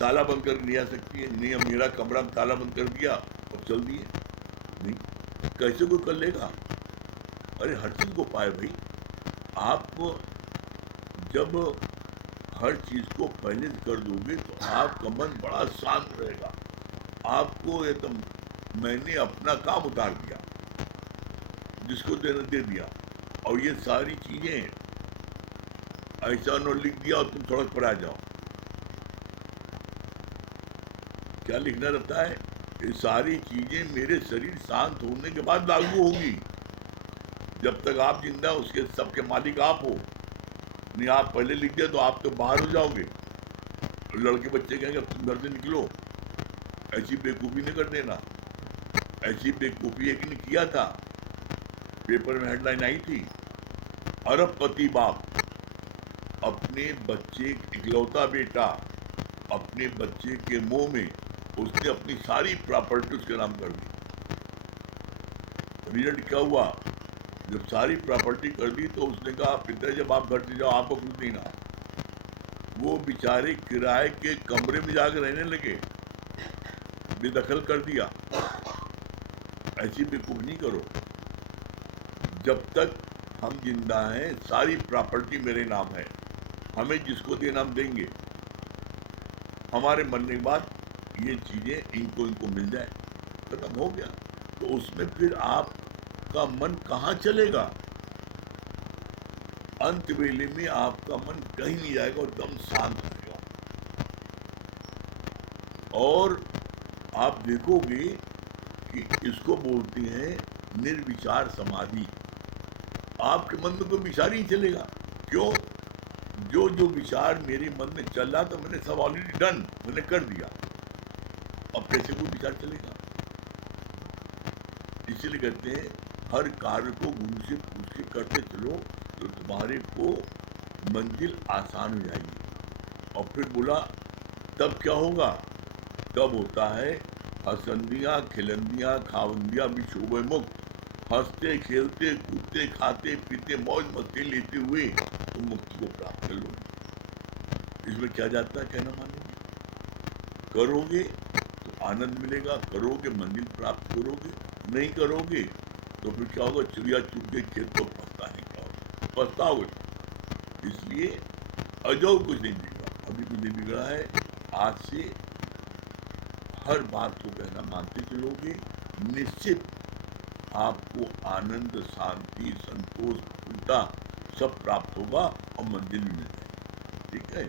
ताला बंद कर नहीं आ सकती है। नहीं, अब मेरा कमरा में ताला बंद कर दिया और चल दिए, नहीं, कैसे कोई कर लेगा। अरे हर चीज को पाए भाई। आप जब हर चीज को पहले से कर दोगे तो आपका मन बड़ा शांत रहेगा। आपको ये तो मैंने अपना काम उतार दिया, जिसको देना दे दिया, और ये सारी चीजें ऐसा न लिख दिया और तुम सड़क पर आ जाओ। क्या लिखना रहता है, ये सारी चीजें मेरे शरीर शांत होने के बाद लागू होगी। जब तक आप जिंदा उसके सबके मालिक आप हो। नहीं, आप पहले लिख दिया तो आप तो बाहर हो जाओगे। लड़के बच्चे कहेंगे अब तुम घर से निकलो। ऐसी बेवकूफ़ी नहीं कर देना। ऐसी बेवकूफ़ी एक ने किया था, पेपर में हेडलाइन आई थी, अरबपति बाप अपने बच्चे, इकलौता बेटा, अपने बच्चे के मुंह में उसने अपनी सारी प्रॉपर्टी उसके नाम कर दी। रिजल्ट क्या हुआ, जब सारी प्रॉपर्टी कर दी तो उसने कहा पिता जब आप घर से जाओ आपको कुछ देना। वो बेचारे किराए के कमरे में जाकर रहने लगे, बेदखल कर दिया। ऐसी बेवकूफ़ी नहीं करो। जब तक हम जिंदा हैं सारी प्रॉपर्टी मेरे नाम है, हमें जिसको देना हम देंगे। हमारे मरने के बाद ये चीजें इनको मिल जाए, खत्म हो गया। तो उसमें फिर आपका मन कहाँ चलेगा। अंत वेले में आपका मन कहीं नहीं जाएगा और एकदम शांत रहेगा। और आप देखोगे कि इसको बोलते हैं निर्विचार समाधि। आपके मन में कोई विचार ही चलेगा। क्यों, जो जो विचार मेरे मन में चल रहा था मैंने सब ऑलरेडी डन, मैंने कर दिया। अब कैसे कोई विचार चलेगा। इसलिए कहते हैं हर कार्य को गुरु से पूछ के करते चलो तो तुम्हारे को मंजिल आसान हो जाएगी। और फिर बोला तब क्या होगा, तब होता है हसंदियाँ खिलंदियाँ खावंदियाँ भी शोभे मुक्त, हंसते खेलते कूदते खाते पीते मौज मस्ती लेते हुए तुम मुक्ति को प्राप्त कर लोगे। इसमें क्या जाता है, कहना मानोगे, करोगे तो आनंद मिलेगा, करोगे मंजिल प्राप्त करोगे, नहीं करोगे तो फिर क्या होगा, चिड़िया चुग गई खेत तो पछताने क्या होगा, पछताओगे। इसलिए अजो कुछ नहीं बिगड़ा, अभी कुछ नहीं बिगड़ा है। आज से हर बात को कहना मानते चलोगे, निश्चित आपको आनंद शांति संतोष पूर्णता सब प्राप्त होगा और मंजिल भी मिल जाएगी। ठीक है।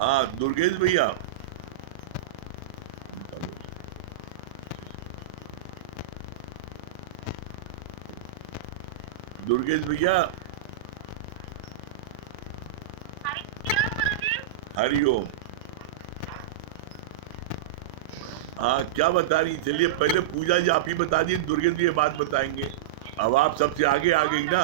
हाँ दुर्गेश भैया, दुर्गेश भैया, हरिओम। हाँ क्या बता रही, चलिए पहले पूजा जी आप ही बता दी, दुर्गेश जी ये बात बताएंगे। अब आप सबसे आगे आ गई ना।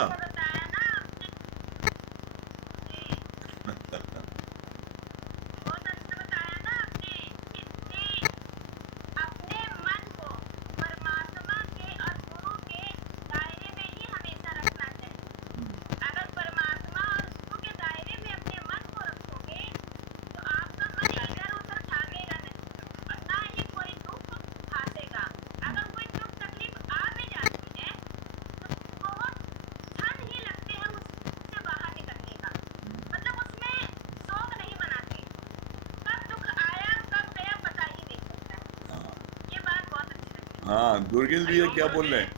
हाँ दुर्गेश भैया क्या बोल रहे हैं?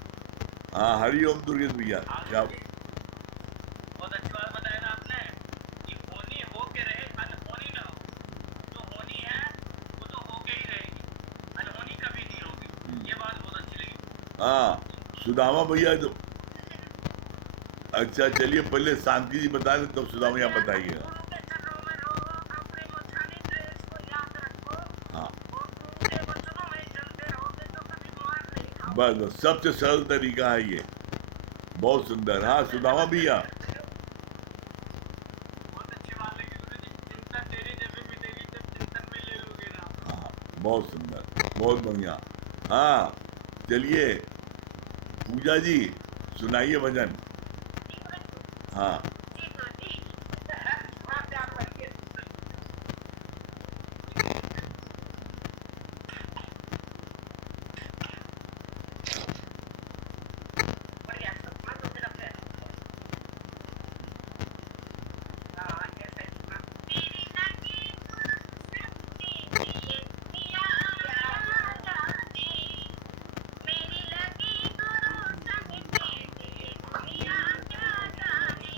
हाँ हरिओम दुर्गेश भैया क्या? बहुत अच्छी बात बताया ना आपने कि होनी हो के रहे अनहोनी ना हो। जो होनी है वो तो होके ही रहेगी, अनहोनी कभी नहीं होगी। ये बात बहुत अच्छी लगी। हाँ सुदामा भैया तो अच्छा चलिए पहले शांति जी बता दें तब सुदामा भैया बताइएगा। गुरु के चरणों में रो, अपने मछानी ड्रेस को याद रखो हाँ और गुरु के वचनों में चलते रहोगे तो कभी मार नहीं बस खाओगे। बस सबसे सरल तरीका है ये, बहुत सुंदर। हाँ सुदामा भैया। बहुत अच्छी बात लगी गुरु जी। चिंता तेरी जब भी मिटेगी जब चिंतन में ले लोगे ना। हाँ बहुत सुंदर, बहुत बढ़िया। हाँ चलिए पूजा जी सुनाइए भजन। हाँ जी गुरु जी। हाँ, प्यार रखिए। बढ़िया मन तो मेरा प्यार। हाँ ऐसे ही हाँ। तेरी लगी सपने ये दुनिया जाने, मेरी लगी गुरु संग के ये दुनिया क्या जाने।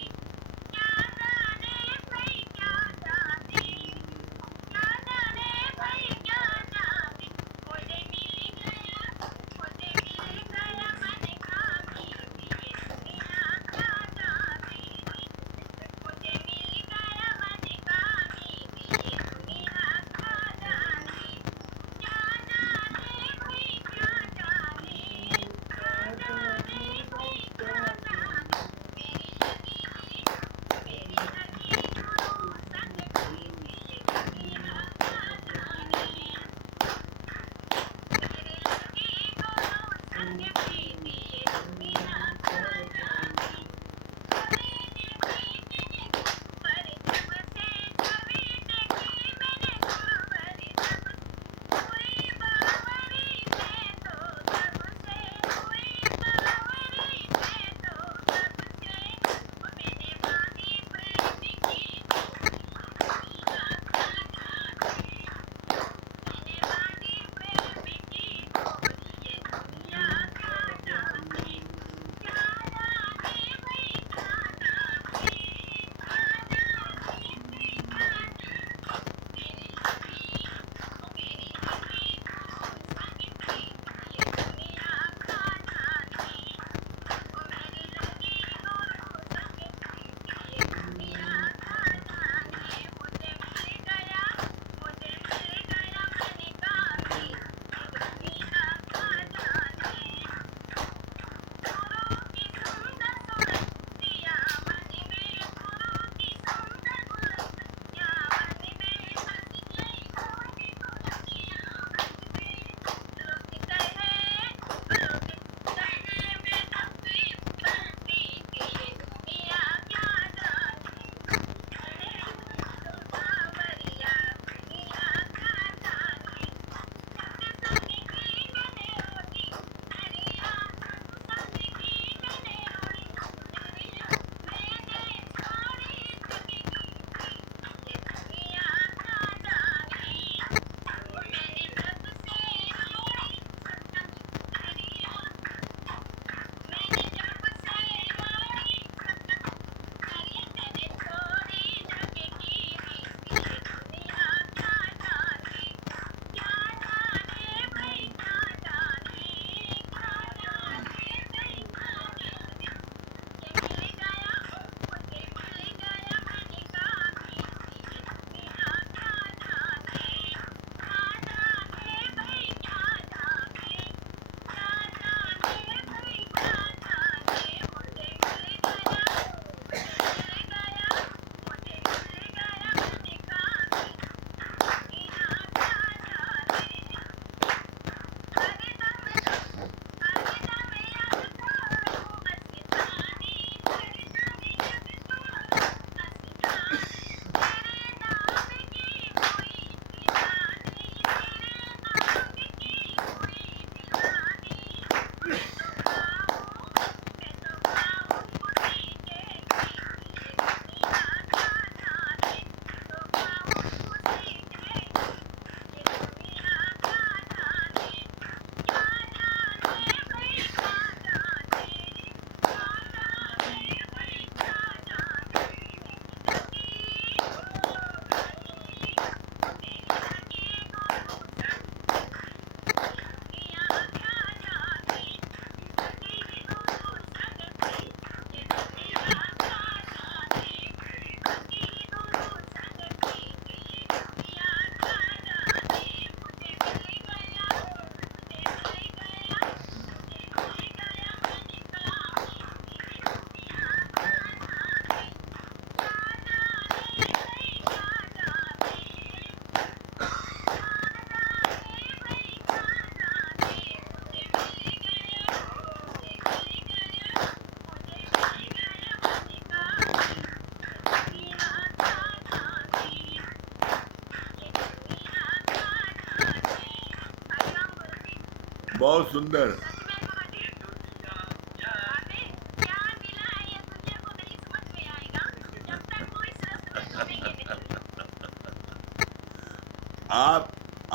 बहुत सुंदर। सच में गुरुजी, ये दुनिया क्या हमें क्या मिला है ये दुनिया को नहीं समझ में आएगा जब तक वो इस रस में डूबेंगे नहीं।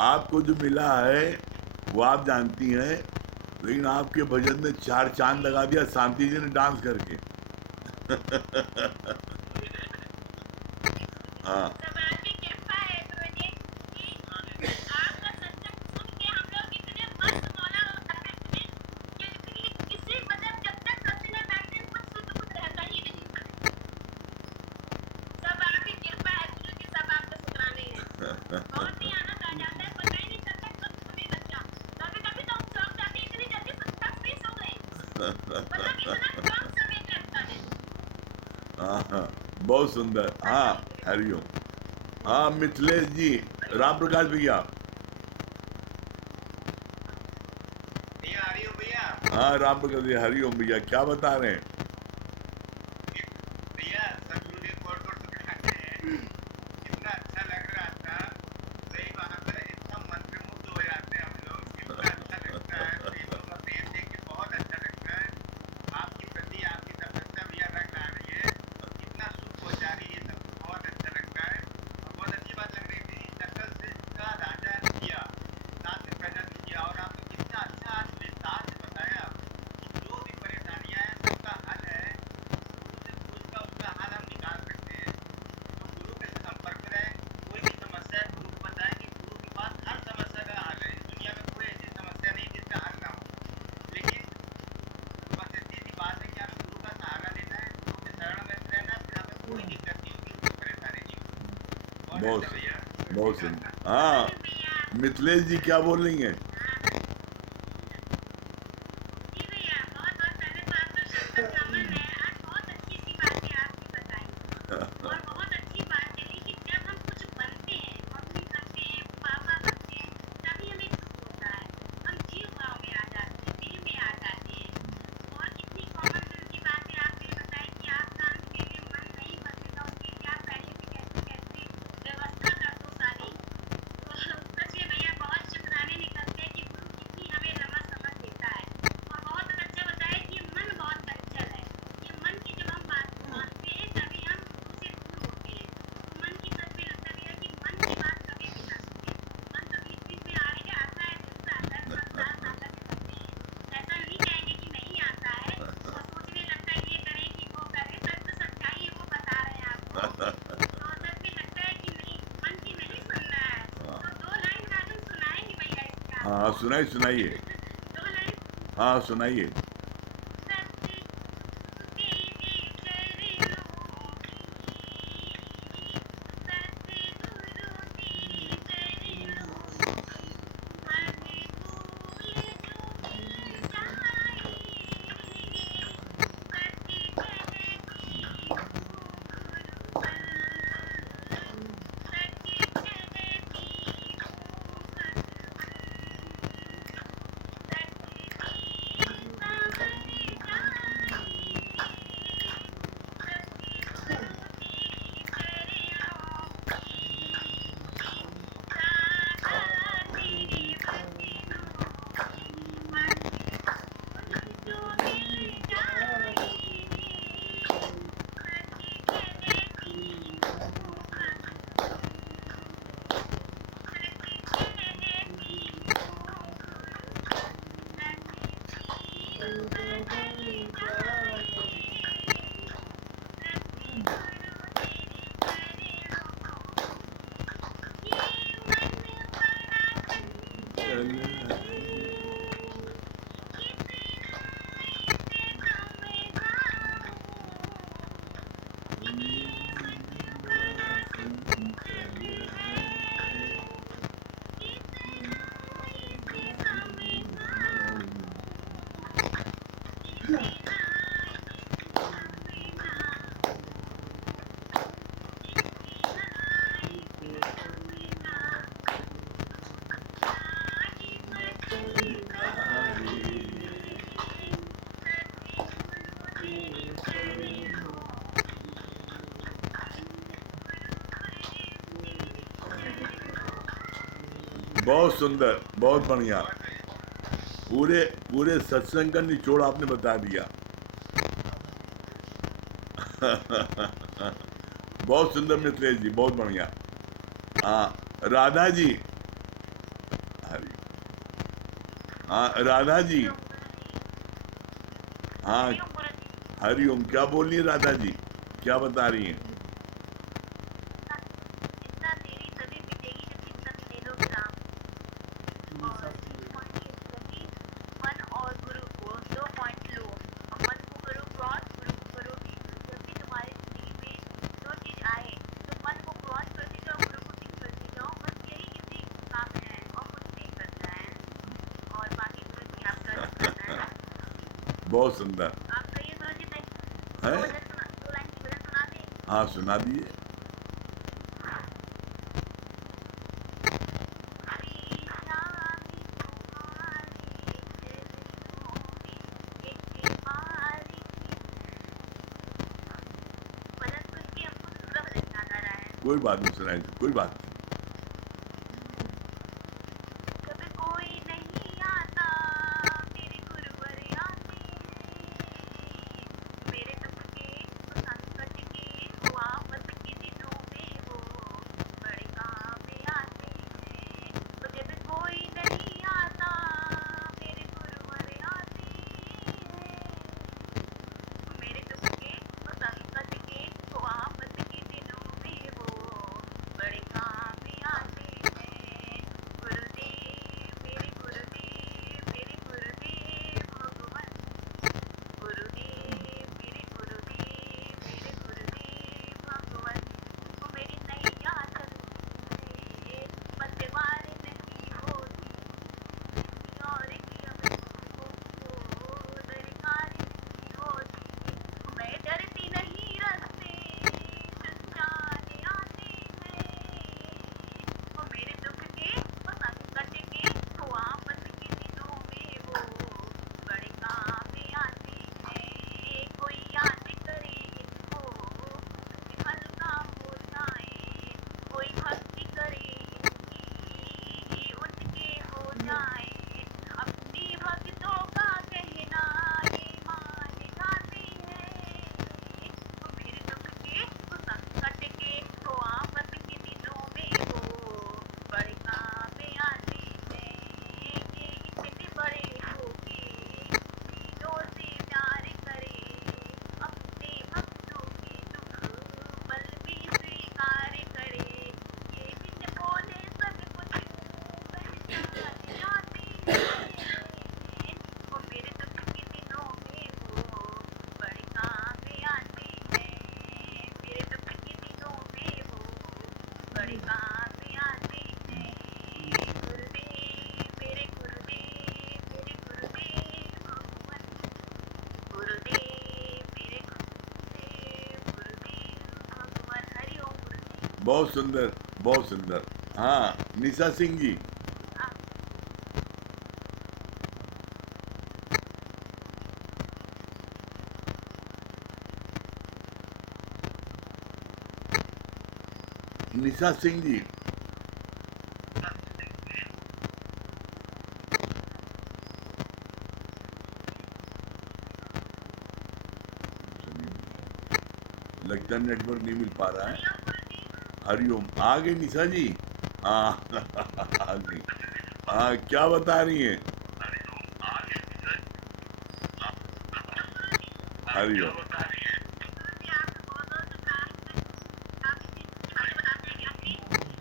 आपको जो मिला है वो आप जानती हैं, लेकिन आपके भजन में 4 चांद लगा दिया शांति जी ने डांस करके। हाँ, सब आपकी कृपा है गुरुजी कि आपका सत्संग सुन के हम लोग इतने मस्त मौला होते हैं कि किसी मतलब जब तक सत्संग में बैठते हैं कुछ शुद्ध बुद्ध रहता ही नहीं। सब आपकी कृपा है गुरुजी, सब आपके शुक्राने हैं। बहुत ही आनंद आ जाता है, पता ही नहीं चलता कब समय लग गया। कभी-कभी तो हम चौंक जाते हैं, इतनी जल्दी सब कब फ्री सो गए। मतलब इतना कम समय लगता है। हाँ, बहुत सुंदर। हाँ, हरिओम। हाँ, मिथिलेश जी, राम प्रकाश भैया। भैया आ रही हो भैया? हाँ, राम प्रकाश भैया, हरिओम भैया, क्या बता रहे हैं? भैया सदगुरु ने कोट सुनाते हैं, कितना अच्छा लग रहा था। सही बात है, इतना मंत्रमुग्ध हो जाते हैं हम लोग, कितना अच्छा लगता है। प्रेम और प्रेम देख के बहुत अच्छा लगता है। आपकी प्रति आपकी तपस्या भैया रंग ला रही है, कितना सुख पहुंचा रही है, सब बहुत अच्छा लगता है। और बहुत अच्छी बात लग रही थी, नकल से का राजा ने किया, साथ में पैदा नहीं किया। और आपने कितना अच्छा आज विस्तार से बताया कि जो भी परेशानियां हैं सबका हल है, गुरु से पूछकर उसका हल हम निकाल सकते हैं। तो गुरु के संपर्क में रहें, कोई भी समस्या है गुरु को बताएं कि गुरु के पास हर समस्या का हल है। इस दुनिया में कोई ऐसी समस्या नहीं जिसका हल ना हो। लेकिन बस इतनी सी बात है कि हमें गुरु का सहारा लेना है, गुरु के शरण में रहना है, फिर हमें कोई दिक्कत नहीं होगी, कोई परेशानी नहीं होगी। बहुत बहुत अच्छा भैया। बहुत सुंदर। हाँ, भैया मिथिलेश जी क्या बोल रही हैं? जी भैया, बहुत-बहुत पहले तो आपका शब्द नमन है। आज बहुत अच्छी-सी बातें आपने बताई और बहुत अच्छी बात चली कि जब हम कुछ बनते हैं, मम्मी बनते हैं, पापा बनते हैं, तभी हमें दुःख होता है। हम जीव भाव में आ जाते हैं, दिल में आ जाते हैं और कितनी कॉमन सेंस की बातें आपने बताई कि आपका अंत के लिए मन नहीं बदलेगा, उसके लिए आप पहले से कैसे-कैसे व्यवस्था कर दो सारी। तो सच में भैया बहुत शुक्राने निकलते हैं कि गुरु कितनी हमें रमा समझ देता है। और बहुत अच्छा बताया कि मन बहुत चंचल है। ये मन की जब हम बात मानते हैं तभी हम गुरु से दूर होते हैं। तो मन की सच में लगता है कि मन की बात कभी भी ना सुने। मन तो बीच-बीच में आता है, जरूर आता है, संसार सागर में फंसे हैं। ऐसा नहीं कहेंगे कि नहीं आता है और सोचने लगता है ये करें कि वो करें, सच तो सच्चाई है वो बता रहे हैं आपको। तो सच में लगता है कि नहीं, मन की नहीं सुनना है। तो 2 लाइन गाना सुनाएंगे भैया इसका हाँ, आपको। सुनाइए। 2 लाइन हाँ, सुनाइए। सतगुरु तेरे चरणों की, सतगुरु तेरे चरणों की, हर फूल जो मिल जाए, सच कहती हूँ गुरुवर, सच कहती हूँ सतगुरु, बहुत सुंदर, बहुत बढ़िया। बहुत बढ़िया। पूरे पूरे सत्संग का निचोड़ आपने बता दिया। बहुत सुंदर मिथिलेश जी, बहुत बढ़िया। हाँ राधा जी, हरि, हाँ राधा जी, हरिओम गुरुजी। हाँ हरिओम गुरुजी। हरिओम, क्या बोल रही है राधा जी, क्या बता रही हैं? चिंता तेरी तभी मिटेगी जब चिंतन ले लोगे राम। और पॉइंट ये गुरुजी, मन और गुरु को 2 पॉइंट लो। और मन को करो क्रॉस, गुरु को करो टिक। जब भी तुम्हारी जिंदगी में जो चीज आए तो मन को क्रॉस करते जाओ, गुरु को टिक करते जाओ। बस यही इजी काम है और कुछ नहीं करना है। और बाकी गुरुजी आपका जो करना है। बहुत सुंदर आप कहिए गुरुजी, मैं है। 2 लाइन की भजन सुना दें। हाँ सुना दिए। शामी तुम्हारे चरणों में एक बारी भजन सुन के हमको दूसरा भजन याद आ रहा है। कोई बात नहीं, सुनाई कोई बात नहीं। जब कोई नहीं आता मेरे गुरुवर आते हैं। मेरे दुख के संकट के वो आफत के दिनों में वो बड़े काम आते हैं। तो जब कोई नहीं आता मेरे गुरुवर आते हैं। मेरे दुख के वो संकट के वो आफत के दिनों में वो बड़े काम आते हैं। गुरुदेव मेरे गुरुदेव भगवान। गुरुदेव मेरे गुरुदेव भगवान। वो मेरी नैया चलती है, पतवार नहीं होती और की अब तुमको दरकार नहीं होती। मैं डरती नहीं रास्ते जाने आते हैं। वो मेरे दुख के वो संकट के वो आफत के दिनों में वो बड़े काम आते हैं। कोई याद करे इनको हल्का हो जाए, कोई भक्ति करे इनकी उनके हो जाए। अपनी भक्तों का कहना ये मान जाते हैं। वो मेरे दुख के वो संकट के वो आफत के दिनों में वो बड़े काम आते हैं। ये इतने बड़े होके दिलों से प्यार करे, अपने भक्तों के दुख पल भी स्वीकार करे। ये बिन बोले सब कुछ पहचान जाते हैं। वो मेरे दुख के दिनों में वो बड़े काम आते हैं। मेरे दुख के दिनों में वो बड़े काम आते हैं। गुरुदेव मेरे गुरुदेव भगवान। गुरुदेव मेरे गुरुदेव भगवान। हरिओम गुरुजी। बहुत सुंदर, बहुत सुंदर। हाँ निशा सिंह जी, आप निशा सिंह जी, लगता नेटवर्क नहीं मिल पा रहा है। हरिओम गुरुजी। हरिओम, आ गई निशा जी। हाँ आ गई। हाँ क्या बता रही हैं? हरिओम। गुरुजी आपको बहुत बहुत शुभकामनाएं। आप इतनी अच्छी बातें बताते हैं ज्ञान की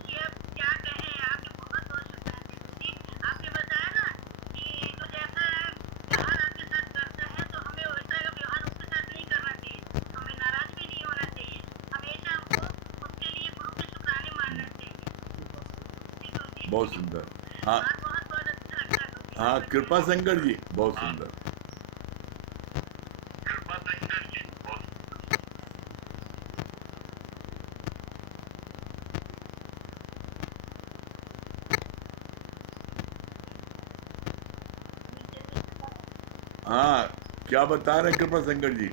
कि अब क्या कहें। आपके बहुत बहुत शुभकामनाएं गुरुजी। आपने बताया ना कि जो जैसा व्यवहार आपके साथ करता है तो हमें वैसा का व्यवहार उसके साथ नहीं करना चाहिए। हमें नाराज भी नहीं होना चाहिए। हमेशा हमको उसके लिए गुरु के शुक्राने मानना चाहिए। जी गुरुजी। बहुत सुंदर। हाँ बात बहुत बहुत अच्छा लगता है गुरुजी। हाँ कृपा शंकर जी, बहुत सुंदर। हाँ क्या बता रहे हैं कृपा शंकर जी?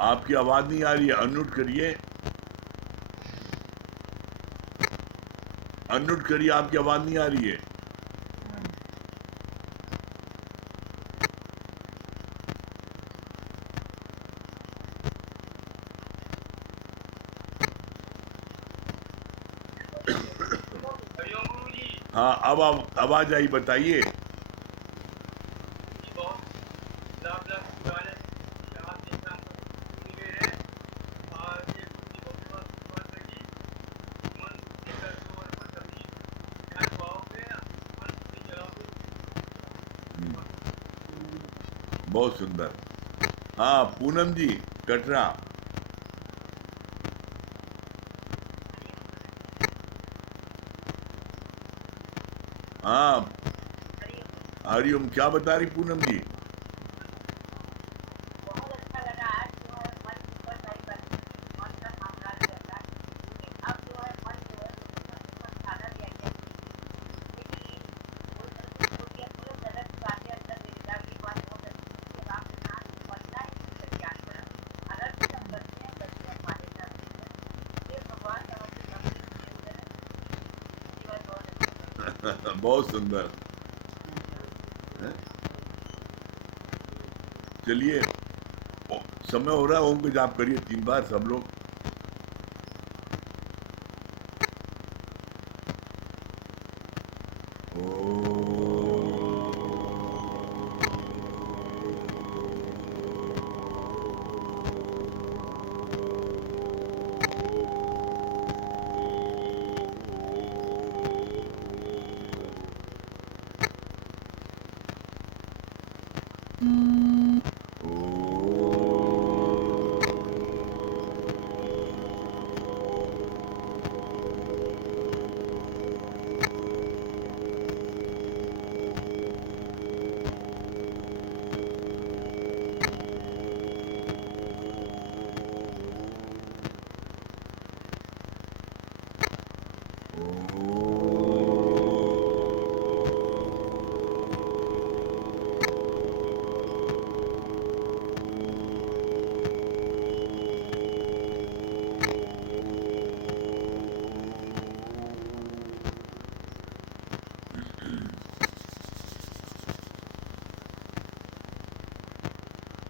आपकी आवाज नहीं आ रही है, अनम्यूट करिए। अनम्यूट करिए, आपकी आवाज नहीं आ रही है। हरिओम गुरु जी। हाँ, अब आवाज आई, बताइए। बहुत लाभ लाभ की बात है कि आप जैसा मिले हैं और ये बहुत बहुत लगी मन के दर्द और कभी ध्यान पाओगे मन से चलाओगे। बहुत सुंदर। हाँ, पूनम जी, कटरा। हाँ, हरिओम। क्या बता रही पूनम जी? बहुत अच्छा लगा आज जो है मन की बहुत सारी बातें मन का मामला चलता अब जो है मन जो है खाना भी आई है लेकिन वो छोटी थोड़ी गलत बातें अंदर मेरे की बात बहुत अच्छी कि राम के नाम बनना ही मुझे ज्ञान पड़ा अगर कुछ हम करते हैं हमारे साथ ये भगवान का हमसे गंभीर है ये बात बहुत अच्छी बहुत सुंदर। चलिए, समय हो रहा है, ओम को जाप करिए 3 बार सब लोग।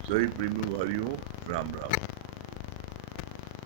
सही प्रेमी भाइयों, राम राम।